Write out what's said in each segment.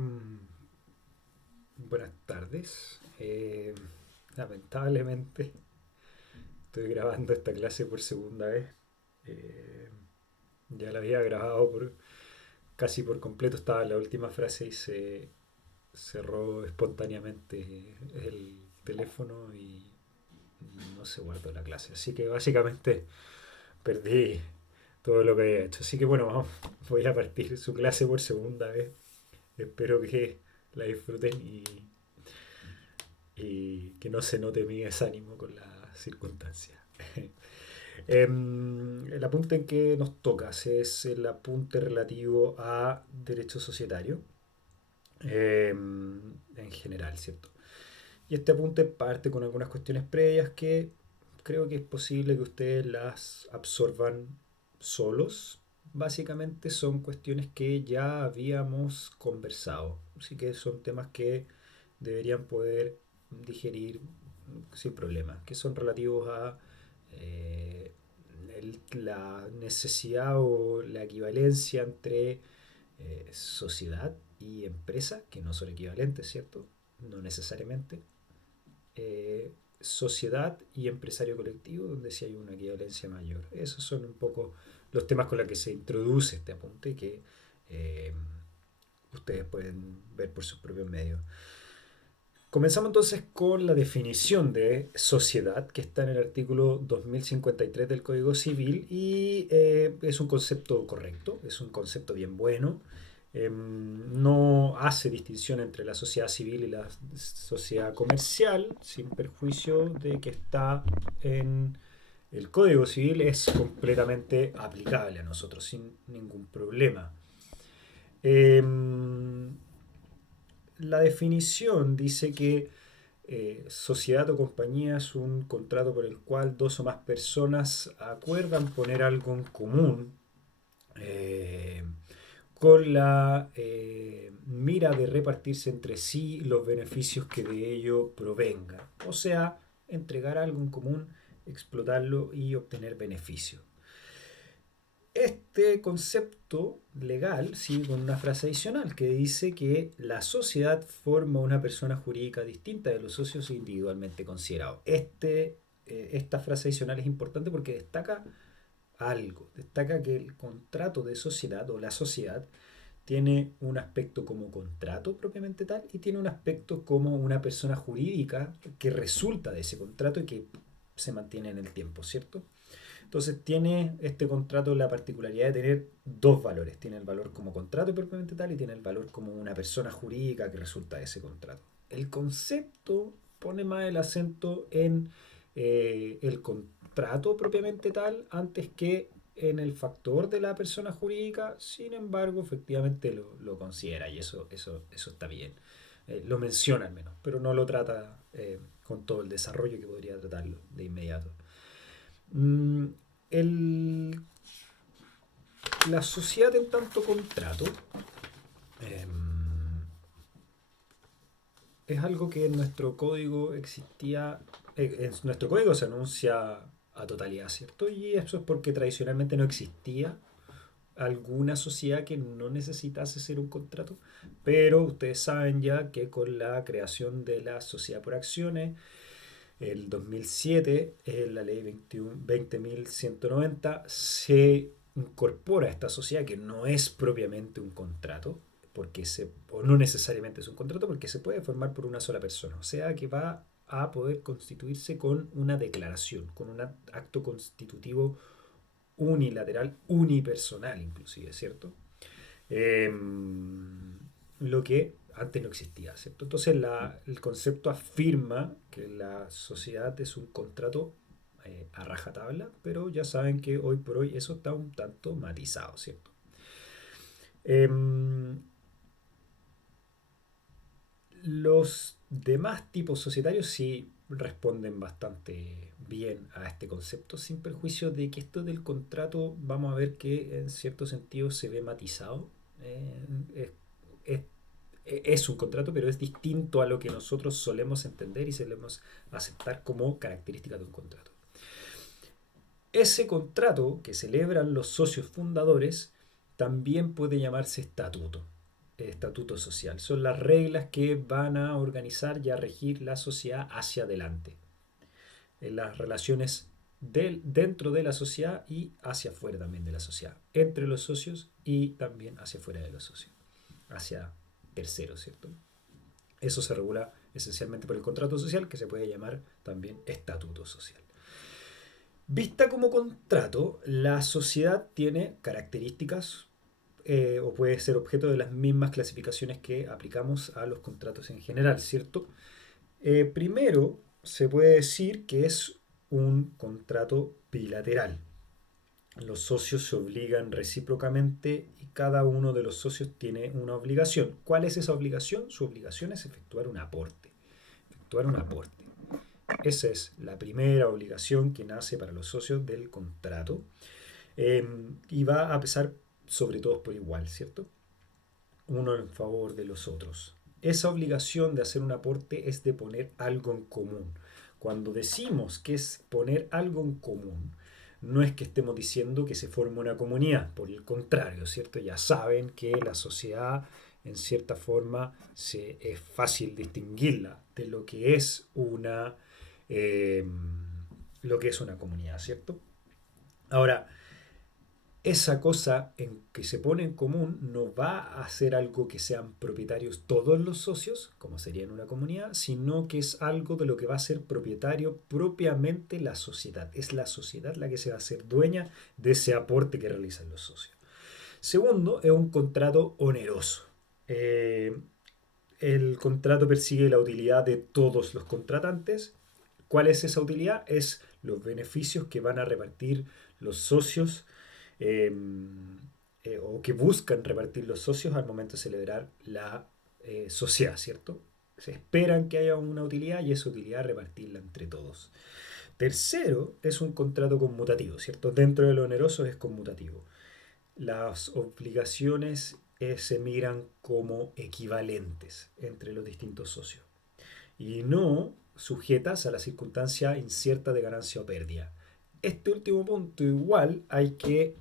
Mm, Buenas tardes. Lamentablemente estoy grabando esta clase por segunda vez. Eh, ya la había grabado casi por completo, estaba en la última frase y se cerró espontáneamente el teléfono y no se guardó la clase. Así que básicamente perdí todo lo que había hecho. Así que bueno, voy a partir su clase por segunda vez. Espero que la disfruten y que no se note mi desánimo con las circunstancias. El apunte en que nos toca es el apunte relativo a derecho societario en general, ¿cierto? Y este apunte parte con algunas cuestiones previas que creo que es posible que ustedes las absorban solos. Básicamente son cuestiones que ya habíamos conversado, así que son temas que deberían poder digerir sin problema, que son relativos a eh, la necesidad o la equivalencia entre sociedad y empresa, que no son equivalentes, ¿cierto? No necesariamente. Sociedad y empresario colectivo, donde sí hay una equivalencia mayor. Esos son un poco los temas con los que se introduce este apunte que eh, ustedes pueden ver por sus propios medios. Comenzamos entonces con la definición de sociedad que está en el artículo 2053 del Código Civil y es un concepto correcto, es un concepto bien bueno. No hace distinción entre la sociedad civil y la sociedad comercial, sin perjuicio de que está en el Código Civil, es completamente aplicable a nosotros sin ningún problema. Em, la definición dice que sociedad o compañía es un contrato por el cual dos o más personas acuerdan poner algo en común eh, con la mira de repartirse entre sí los beneficios que de ello provengan. O sea, entregar algo en común, explotarlo y obtener beneficios. Este concepto legal sigue con una frase adicional que dice que la sociedad forma una persona jurídica distinta de los socios individualmente considerados. Esta frase adicional es importante porque destaca algo, destaca que el contrato de sociedad o la sociedad tiene un aspecto como contrato propiamente tal y tiene un aspecto como una persona jurídica que resulta de ese contrato y que se mantiene en el tiempo, ¿cierto? Entonces tiene este contrato la particularidad de tener dos valores. Tiene el valor como contrato propiamente tal y tiene el valor como una persona jurídica que resulta de ese contrato. El concepto pone más el acento en el contrato propiamente tal antes que en el factor de la persona jurídica. Sin embargo, efectivamente lo considera y eso está bien. Lo menciona al menos, pero no lo trata con todo el desarrollo que podría tratarlo de inmediato. Mm, el- la sociedad en tanto contrato eh, es algo que en nuestro código existía, en nuestro código se anuncia a totalidad, ¿cierto? Y eso es porque tradicionalmente no existía alguna sociedad que no necesitase ser un contrato, pero ustedes saben ya que con la creación de la sociedad por acciones, el 2007, la ley 20.190, se incorpora a esta sociedad que no es propiamente un contrato, o no necesariamente es un contrato, porque se puede formar por una sola persona, o sea que va a poder constituirse con una declaración, con un acto constitutivo unilateral, unipersonal inclusive, ¿cierto? Eh, lo que antes no existía, ¿cierto? Entonces el concepto afirma que la sociedad es un contrato a rajatabla, pero ya saben que hoy por hoy eso está un tanto matizado, ¿cierto? Eh, los demás tipos societarios sí responden bastante bien a este concepto, sin perjuicio de que esto del contrato, vamos a ver que en cierto sentido se ve matizado. Eh, es, es es un contrato, pero es distinto a lo que nosotros solemos entender y solemos aceptar como característica de un contrato. Ese contrato que celebran los socios fundadores también puede llamarse estatuto. estatuto social. Son las reglas que van a organizar y a regir la sociedad hacia adelante. En las relaciones dentro de la sociedad y hacia afuera también de la sociedad. Entre los socios y también hacia afuera de los socios. Hacia terceros, ¿cierto? Eso se regula esencialmente por el contrato social, que se puede llamar también estatuto social. Vista como contrato, la sociedad tiene características o puede ser objeto de las mismas clasificaciones que aplicamos a los contratos en general, ¿cierto? Primero, se puede decir que es un contrato bilateral. Los socios se obligan recíprocamente y cada uno de los socios tiene una obligación. ¿Cuál es esa obligación? Su obligación es efectuar un aporte. Efectuar un aporte. Esa es la primera obligación que nace para los socios del contrato y va a pesar sobre todos por igual, ¿cierto? Uno en favor de los otros. Esa obligación de hacer un aporte es de poner algo en común. Cuando decimos que es poner algo en común, no es que estemos diciendo que se forme una comunidad, por el contrario, ¿cierto? Ya saben que la sociedad, en cierta forma, es fácil distinguirla de eh, lo que es una comunidad, ¿cierto? Ahora, esa cosa en que se pone en común no va a ser algo que sean propietarios todos los socios, como sería en una comunidad, sino que es algo de lo que va a ser propietario propiamente la sociedad. Es la sociedad la que se va a hacer dueña de ese aporte que realizan los socios. Segundo, es un contrato oneroso. Eh, el contrato persigue la utilidad de todos los contratantes. ¿Cuál es esa utilidad? Es los beneficios que van a repartir los socios eh, o que buscan repartir los socios al momento de celebrar la sociedad, ¿cierto? Se esperan que haya una utilidad y esa utilidad repartirla entre todos. Tercero, es un contrato conmutativo, ¿cierto? Dentro de lo oneroso es conmutativo. Las obligaciones se miran como equivalentes entre los distintos socios y no sujetas a la circunstancia incierta de ganancia o pérdida. Este último punto igual hay que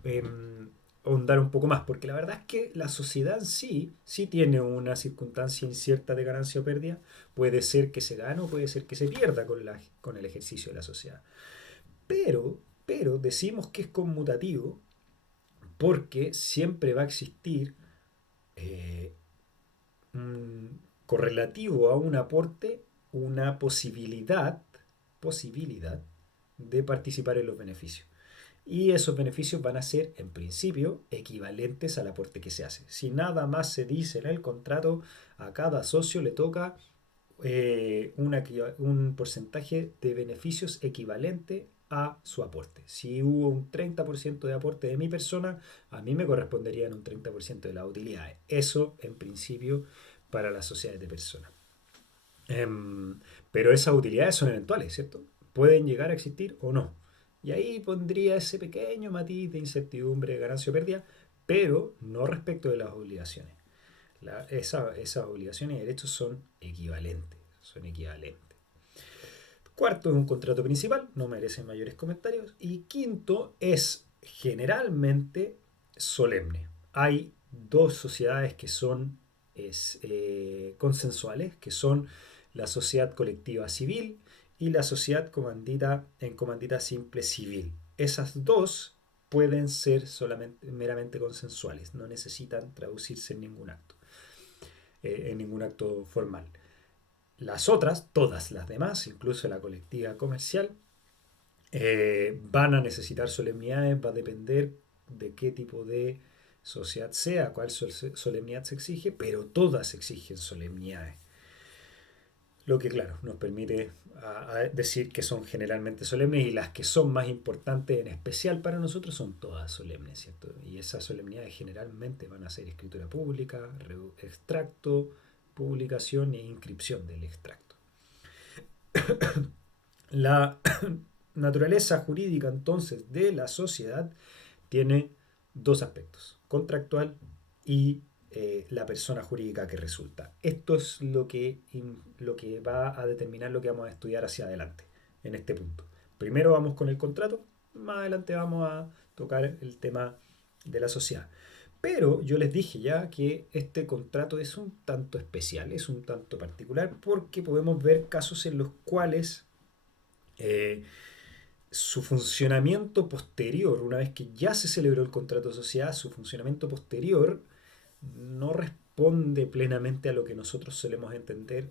ahondar un poco más, porque la verdad es que la sociedad en sí tiene una circunstancia incierta de ganancia o pérdida. Puede ser que se gane o puede ser que se pierda con el ejercicio de la sociedad. Pero decimos que es conmutativo porque siempre va a existir eh, correlativo a un aporte una posibilidad de participar en los beneficios. Y esos beneficios van a ser, en principio, equivalentes al aporte que se hace. Si nada más se dice en el contrato, a cada socio le toca un porcentaje de beneficios equivalente a su aporte. Si hubo un 30% de aporte de mi persona, a mí me correspondería en un 30% de las utilidades. Eso, en principio, para las sociedades de personas. Pero esas utilidades son eventuales, ¿cierto? Pueden llegar a existir o no. Y ahí pondría ese pequeño matiz de incertidumbre, de ganancia o pérdida, pero no respecto de las obligaciones. Esas obligaciones y derechos son equivalentes. Son equivalentes. Cuarto es un contrato principal, no merece mayores comentarios. Y quinto es generalmente solemne. Hay dos sociedades que son consensuales, que son la sociedad colectiva civil y la sociedad en comandita simple civil. Esas dos pueden ser solamente meramente consensuales, no necesitan traducirse en ningún acto formal. Las otras, todas las demás, incluso la colectiva comercial, van a necesitar solemnidades, va a depender de qué tipo de sociedad sea, cuál solemnidad se exige, pero todas exigen solemnidades. Lo que, claro, nos permite a decir que son generalmente solemnes y las que son más importantes en especial para nosotros son todas solemnes, ¿cierto? Y esas solemnidades generalmente van a ser escritura pública, extracto, publicación e inscripción del extracto. La naturaleza jurídica entonces de la sociedad tiene dos aspectos, contractual y la persona jurídica que resulta. Esto es lo que va a determinar lo que vamos a estudiar hacia adelante en este punto. Primero vamos con el contrato, más adelante vamos a tocar el tema de la sociedad. Pero yo les dije ya que este contrato es un tanto especial, es un tanto particular, porque podemos ver casos en los cuales eh, su funcionamiento posterior, una vez que ya se celebró el contrato de sociedad, su funcionamiento posterior no responde plenamente a lo que nosotros solemos entender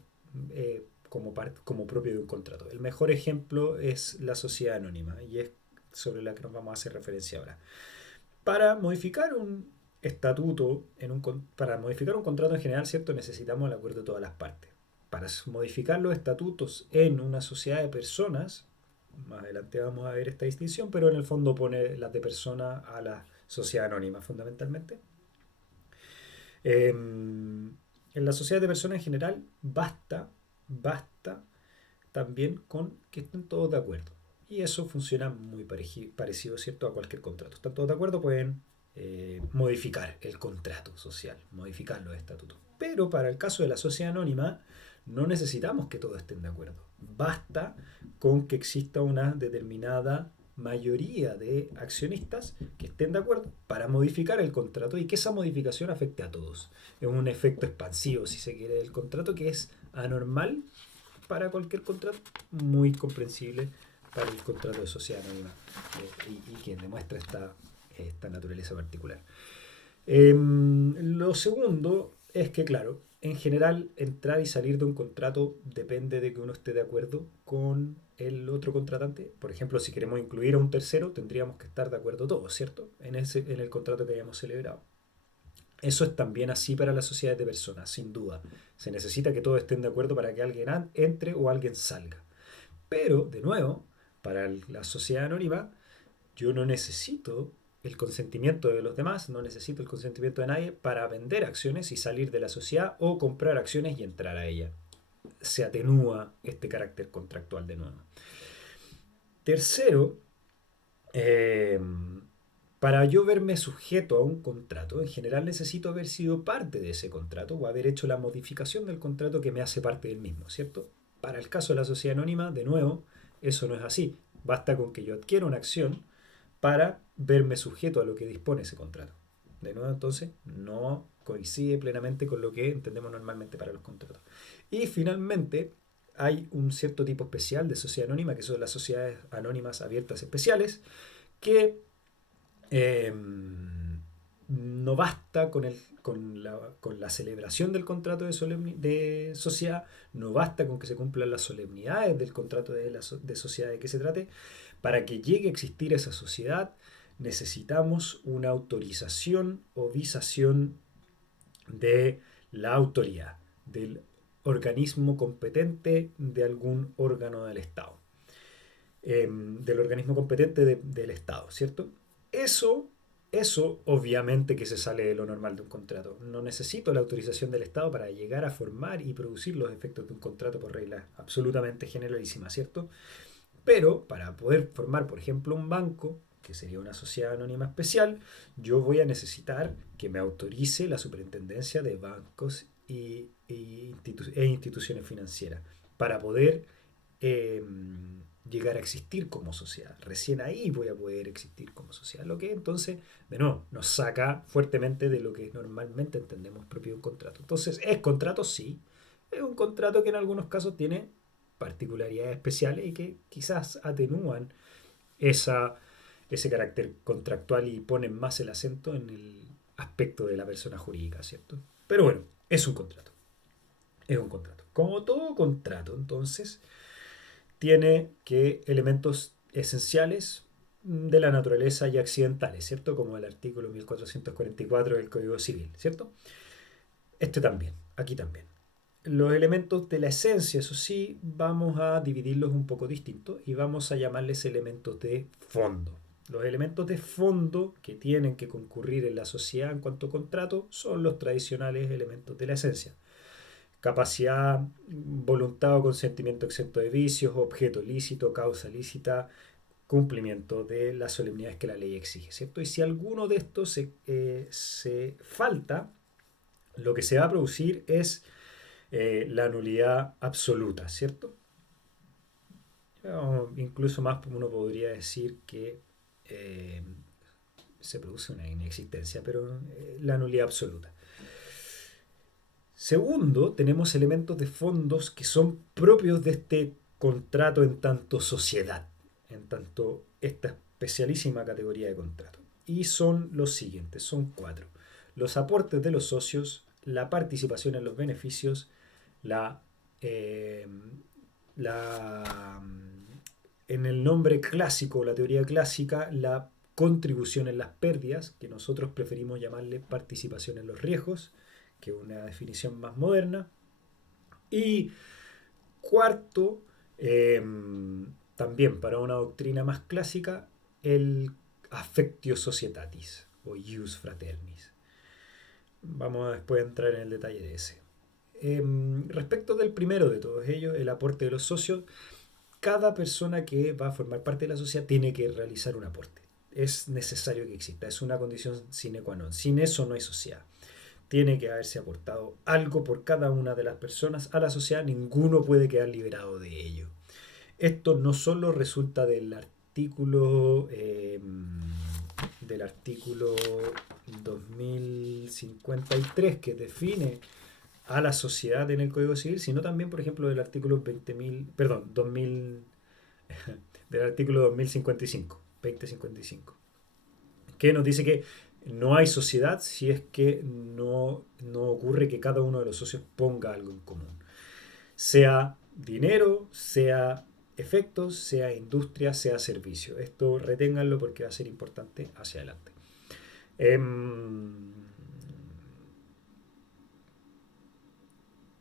como propio de un contrato. El mejor ejemplo es la sociedad anónima y es sobre la que nos vamos a hacer referencia ahora. Para modificar un estatuto, para modificar un contrato en general, ¿cierto? Necesitamos el acuerdo de todas las partes. Para modificar los estatutos en una sociedad de personas, más adelante vamos a ver esta distinción, pero en el fondo pone las de persona a la sociedad anónima fundamentalmente. En la sociedad de personas en general basta también con que estén todos de acuerdo. Y eso funciona muy parecido, ¿cierto?, a cualquier contrato. Están todos de acuerdo, pueden modificar el contrato social, modificar los estatutos. Pero para el caso de la sociedad anónima, no necesitamos que todos estén de acuerdo. Basta con que exista una determinada mayoría de accionistas que estén de acuerdo para modificar el contrato y que esa modificación afecte a todos. Es un efecto expansivo, si se quiere, del contrato que es anormal para cualquier contrato, muy comprensible para el contrato de sociedad anónima y quien demuestra esta naturaleza particular. Lo segundo es que, claro, en general entrar y salir de un contrato depende de que uno esté de acuerdo con el otro contratante. Por ejemplo, si queremos incluir a un tercero, tendríamos que estar de acuerdo todos, ¿cierto? En el contrato que hayamos celebrado. Eso es también así para las sociedades de personas, sin duda. Se necesita que todos estén de acuerdo para que alguien entre o alguien salga. Pero, de nuevo, para la sociedad anónima, yo no necesito el consentimiento de los demás, no necesito el consentimiento de nadie para vender acciones y salir de la sociedad o comprar acciones y entrar a ella. Se atenúa este carácter contractual de nuevo. Tercero, eh, para yo verme sujeto a un contrato, en general necesito haber sido parte de ese contrato o haber hecho la modificación del contrato que me hace parte del mismo, ¿cierto? Para el caso de la sociedad anónima, de nuevo, eso no es así. Basta con que yo adquiera una acción para verme sujeto a lo que dispone ese contrato. De nuevo, entonces, no coincide plenamente con lo que entendemos normalmente para los contratos. Y finalmente, hay un cierto tipo especial de sociedad anónima, que son las sociedades anónimas abiertas especiales, que eh, no basta con la celebración del contrato de sociedad, no basta con que se cumplan las solemnidades del contrato de sociedad de que se trate. Para que llegue a existir esa sociedad, necesitamos una autorización o visación de la autoridad, del organismo competente de algún órgano del Estado, del organismo competente del Estado, ¿cierto? Eso, eso obviamente que se sale de lo normal de un contrato. No necesito la autorización del Estado para llegar a formar y producir los efectos de un contrato por reglas absolutamente generalísimas, ¿cierto? Pero para poder formar, por ejemplo, un banco, que sería una sociedad anónima especial, yo voy a necesitar que me autorice la superintendencia de bancos e instituciones financieras para poder eh, llegar a existir como sociedad. Recién ahí voy a poder existir como sociedad. Lo que entonces, de nuevo, nos saca fuertemente de lo que normalmente entendemos propio de un contrato. Entonces, ¿es contrato? Sí. Es un contrato que en algunos casos tiene particularidades especiales y que quizás atenúan esa, ese carácter contractual y ponen más el acento en el aspecto de la persona jurídica, ¿cierto? Pero bueno, es un contrato. Es un contrato. Como todo contrato, entonces, tiene que elementos esenciales de la naturaleza y accidentales, ¿cierto? Como el artículo 1444 del Código Civil, ¿cierto? Este también, aquí también. Los elementos de la esencia, eso sí, vamos a dividirlos un poco distintos y vamos a llamarles elementos de fondo. Los elementos de fondo que tienen que concurrir en la sociedad en cuanto a contrato son los tradicionales elementos de la esencia. Capacidad, voluntad o consentimiento exento de vicios, objeto lícito, causa lícita, cumplimiento de las solemnidades que la ley exige, ¿cierto? Y si alguno de estos se falta, lo que se va a producir es la nulidad absoluta, ¿cierto? O incluso más uno podría decir que eh, se produce una inexistencia, pero la nulidad absoluta. Segundo, tenemos elementos de fondos que son propios de este contrato en tanto sociedad, en tanto esta especialísima categoría de contrato. Y son los siguientes, son cuatro. Los aportes de los socios, la participación en los beneficios, la, eh, la en el nombre clásico, la teoría clásica, la contribución en las pérdidas, que nosotros preferimos llamarle participación en los riesgos, que es una definición más moderna. Y cuarto, eh, también para una doctrina más clásica, el affectio societatis o ius fraternis. Vamos a después entrar en el detalle de ese. Respecto del primero de todos ellos, el aporte de los socios, cada persona que va a formar parte de la sociedad tiene que realizar un aporte. Es necesario que exista, es una condición sine qua non. Sin eso no hay sociedad. Tiene que haberse aportado algo por cada una de las personas a la sociedad, ninguno puede quedar liberado de ello. Esto no solo resulta del artículo 2053 que define a la sociedad en el Código Civil, sino también, por ejemplo, del artículo 20.000, perdón, 2000, del artículo 2055, 2055, que nos dice que no hay sociedad si es que no ocurre que cada uno de los socios ponga algo en común. Sea dinero, sea efectos, sea industria, sea servicio. Esto reténganlo porque va a ser importante hacia adelante.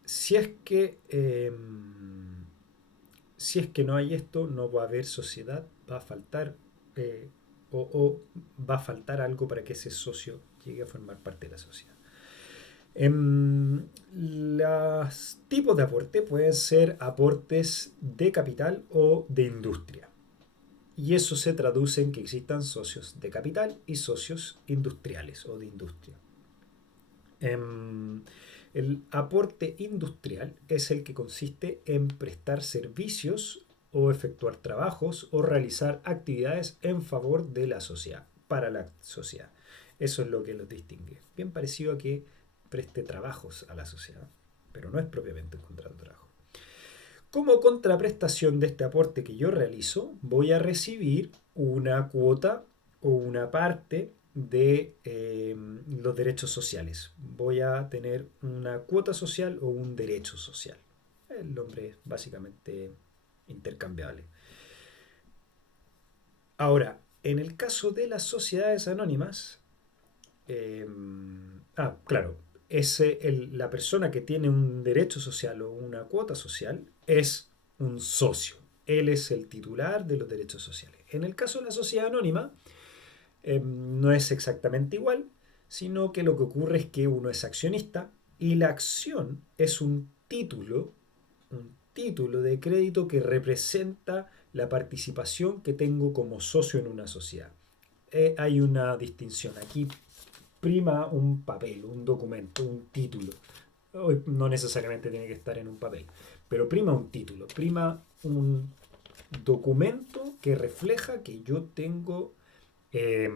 Si es que si es que no hay esto, no va a haber sociedad, va a faltar eh, o va a faltar algo para que ese socio llegue a formar parte de la sociedad. Los tipos de aporte pueden ser aportes de capital o de industria. Y eso se traduce en que existan socios de capital y socios industriales o de industria. El aporte industrial es el que consiste en prestar servicios o efectuar trabajos o realizar actividades en favor de la sociedad, para la sociedad. Eso es lo que los distingue. Bien parecido a que preste trabajos a la sociedad, pero no es propiamente un contrato de trabajo. Como contraprestación de este aporte que yo realizo, voy a recibir una cuota o una parte de los derechos sociales. Voy a tener una cuota social o un derecho social. El nombre es básicamente intercambiable. Ahora, en el caso de las sociedades anónimas, eh, claro, la persona que tiene un derecho social o una cuota social es un socio. Él es el titular de los derechos sociales. En el caso de la sociedad anónima, no es exactamente igual, sino que lo que ocurre es que uno es accionista y la acción es un título de crédito que representa la participación que tengo como socio en una sociedad. Hay una distinción. Aquí prima un papel, un documento, un título. No necesariamente tiene que estar en un papel, pero prima un título, prima un documento que refleja que yo tengo eh,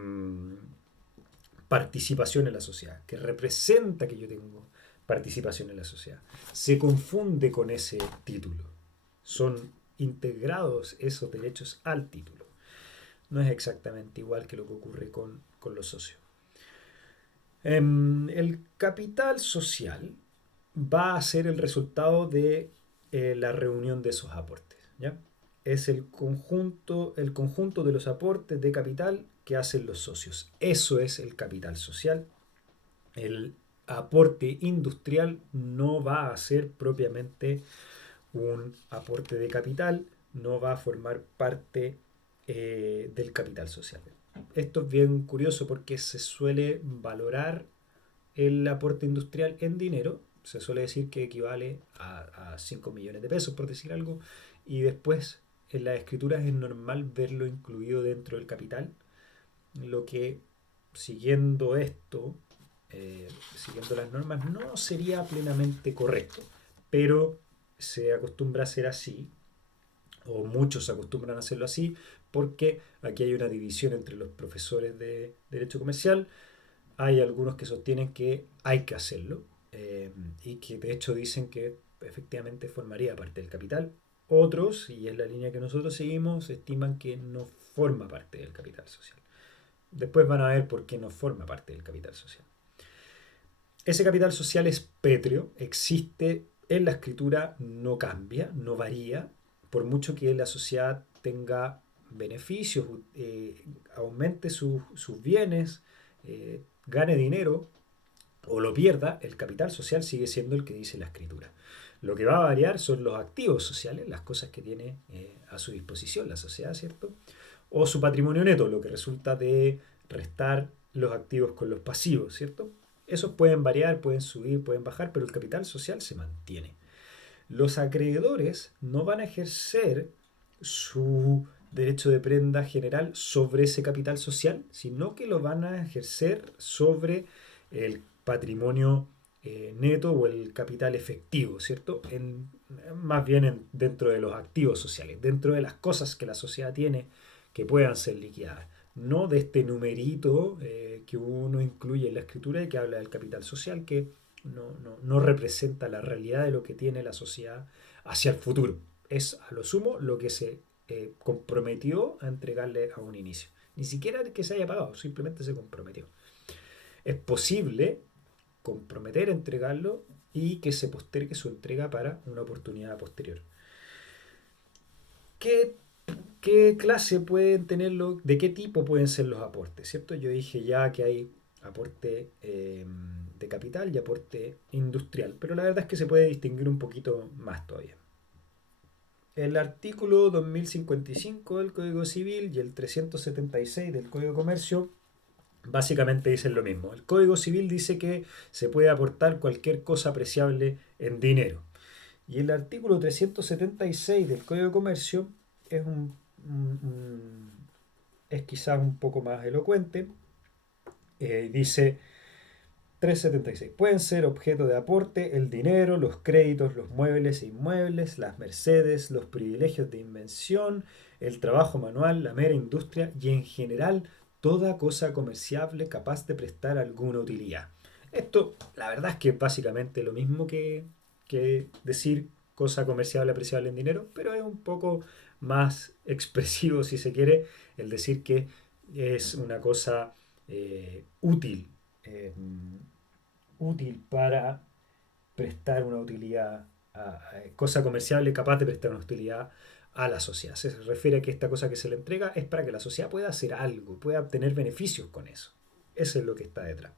participación en la sociedad, que representa que yo tengo participación en la sociedad. Se confunde con ese título. Son integrados esos derechos al título. No es exactamente igual que lo que ocurre con los socios. El capital social va a ser el resultado de la reunión de esos aportes. ¿Ya? Es el conjunto de los aportes de capital que hacen los socios. Eso es el capital social. El aporte industrial no va a ser propiamente un aporte de capital, no va a formar parte del capital social. Esto es bien curioso porque se suele valorar el aporte industrial en dinero, se suele decir que equivale a 5 millones de pesos, por decir algo, y después en las escrituras es normal verlo incluido dentro del capital, lo que siguiendo esto, siguiendo las normas, no sería plenamente correcto, pero se acostumbra a hacer así o muchos acostumbran a hacerlo así, porque aquí hay una división entre los profesores de derecho comercial. Hay algunos que sostienen que hay que hacerlo, y que de hecho dicen que efectivamente formaría parte del capital. Otros, y es la línea que nosotros seguimos, estiman que no forma parte del capital social. Después van a ver por qué no forma parte del capital social. Ese capital social es pétreo, existe en la escritura, no cambia, no varía, por mucho que la sociedad tenga beneficios, aumente sus bienes, gane dinero o lo pierda, el capital social sigue siendo el que dice la escritura. Lo que va a variar son los activos sociales, las cosas que tiene a su disposición la sociedad, ¿cierto? O su patrimonio neto, lo que resulta de restar los activos con los pasivos, ¿cierto? Esos pueden variar, pueden subir, pueden bajar, pero el capital social se mantiene. Los acreedores no van a ejercer su derecho de prenda general sobre ese capital social, sino que lo van a ejercer sobre el patrimonio neto o el capital efectivo, ¿cierto? Más bien dentro de los activos sociales, dentro de las cosas que la sociedad tiene que puedan ser liquidadas. No de este numerito que uno incluye en la escritura y que habla del capital social, que no representa la realidad de lo que tiene la sociedad hacia el futuro. Es a lo sumo lo que se comprometió a entregarle a un inicio. Ni siquiera que se haya pagado, simplemente se comprometió. Es posible comprometer a entregarlo y que se postergue su entrega para una oportunidad posterior. ¿Qué, qué clase pueden tenerlo? ¿De qué tipo pueden ser los aportes? ¿Cierto? Yo dije ya que hay aporte de capital y aporte industrial, pero la verdad es que se puede distinguir un poquito más todavía. El artículo 2055 del Código Civil y el 376 del Código de Comercio básicamente dicen lo mismo. El Código Civil dice que se puede aportar cualquier cosa apreciable en dinero. Y el artículo 376 del Código de Comercio es, es quizás un poco más elocuente. Dice 376. Pueden ser objeto de aporte el dinero, los créditos, los muebles e inmuebles, las mercedes, los privilegios de invención, el trabajo manual, la mera industria y en general toda cosa comerciable capaz de prestar alguna utilidad. Esto, la verdad es que es básicamente lo mismo que decir cosa comerciable apreciable en dinero, pero es un poco más expresivo, si se quiere, el decir que es una cosa útil, eh, útil para prestar una utilidad, cosa comerciable capaz de prestar una utilidad a la sociedad. Se refiere a que esta cosa que se le entrega es para que la sociedad pueda hacer algo, pueda obtener beneficios con eso. Eso es lo que está detrás.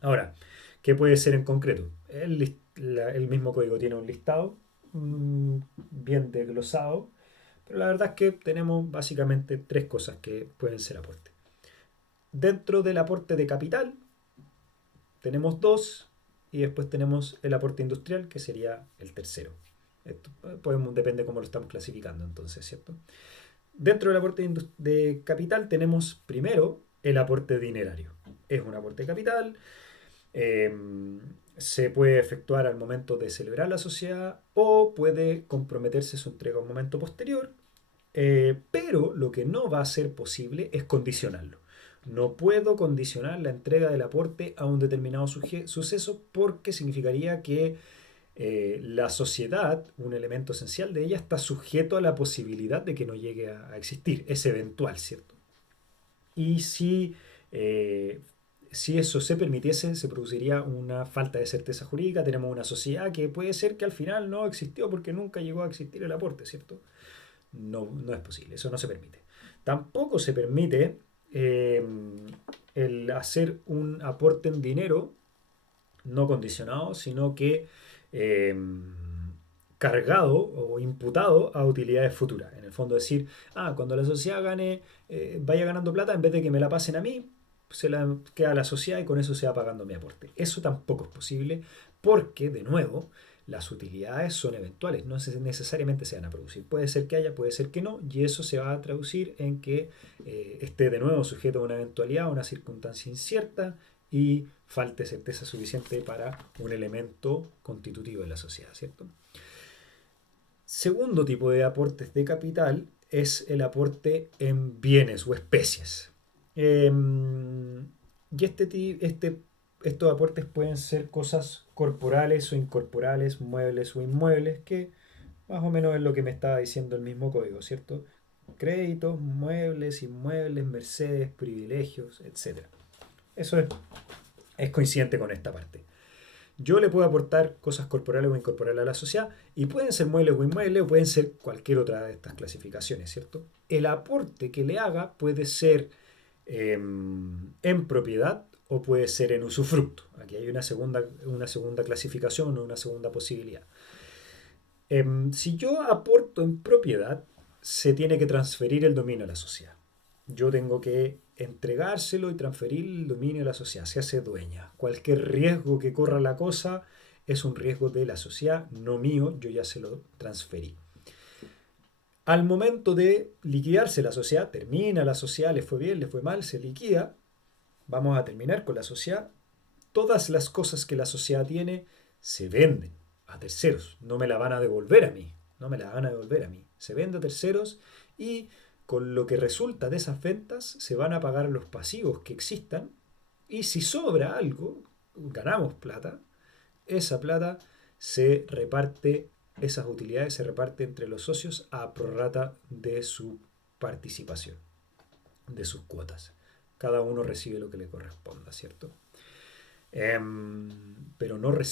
Ahora, ¿qué puede ser en concreto? El mismo código tiene un listado bien desglosado, pero la verdad es que tenemos básicamente tres cosas que pueden ser aporte. Dentro del aporte de capital tenemos dos, y después tenemos el aporte industrial, que sería el tercero. Esto depende cómo lo estamos clasificando entonces, ¿cierto? Dentro del aporte de capital tenemos primero el aporte dinerario. Es un aporte de capital, eh, se puede efectuar al momento de celebrar la sociedad o puede comprometerse su entrega a un momento posterior, pero lo que no va a ser posible es condicionarlo. No puedo condicionar la entrega del aporte a un determinado suceso porque significaría que la sociedad, un elemento esencial de ella, está sujeto a la posibilidad de que no llegue a existir. Es eventual, ¿cierto? Y eh, si eso se permitiese, se produciría una falta de certeza jurídica. Tenemos una sociedad que puede ser que al final no existió porque nunca llegó a existir el aporte, ¿cierto? No es posible, eso no se permite. Tampoco se permite eh, el hacer un aporte en dinero no condicionado, sino que eh, cargado o imputado a utilidades futuras. En el fondo decir, cuando la sociedad gane, vaya ganando plata, en vez de que me la pasen a mí, se la queda a la sociedad y con eso se va pagando mi aporte. Eso tampoco es posible porque, de nuevo, las utilidades son eventuales, no necesariamente se van a producir. Puede ser que haya, puede ser que no, y eso se va a traducir en que esté de nuevo sujeto a una eventualidad, a una circunstancia incierta y falte certeza suficiente para un elemento constitutivo de la sociedad, ¿cierto? Segundo tipo de aportes de capital es el aporte en bienes o especies. Y estos aportes pueden ser cosas corporales o incorporales, muebles o inmuebles, que más o menos es lo que me estaba diciendo el mismo código, ¿cierto? Créditos, muebles, inmuebles, mercedes, privilegios, etcétera. Eso es coincidente con esta parte. Yo le puedo aportar cosas corporales o incorporales a la sociedad y pueden ser muebles o inmuebles o pueden ser cualquier otra de estas clasificaciones, ¿cierto? El aporte que le haga puede ser en propiedad o puede ser en usufructo. Aquí hay una segunda clasificación o una segunda posibilidad. Si yo aporto en propiedad, se tiene que transferir el dominio a la sociedad. Yo tengo que entregárselo y transferir el dominio a la sociedad, se hace dueña. Cualquier riesgo que corra la cosa es un riesgo de la sociedad, no mío, yo ya se lo transferí. Al momento de liquidarse la sociedad, termina la sociedad, le fue bien, le fue mal, se liquida, vamos a terminar con la sociedad. Todas las cosas que la sociedad tiene se venden a terceros, no me la van a devolver a mí, no me la van a devolver a mí. Se vende a terceros y con lo que resulta de esas ventas se van a pagar los pasivos que existan y si sobra algo, ganamos plata, esa plata se reparte, esas utilidades se reparten entre los socios a prorrata de su participación, de sus cuotas. Cada uno recibe lo que le corresponda, ¿cierto? Pero no recibe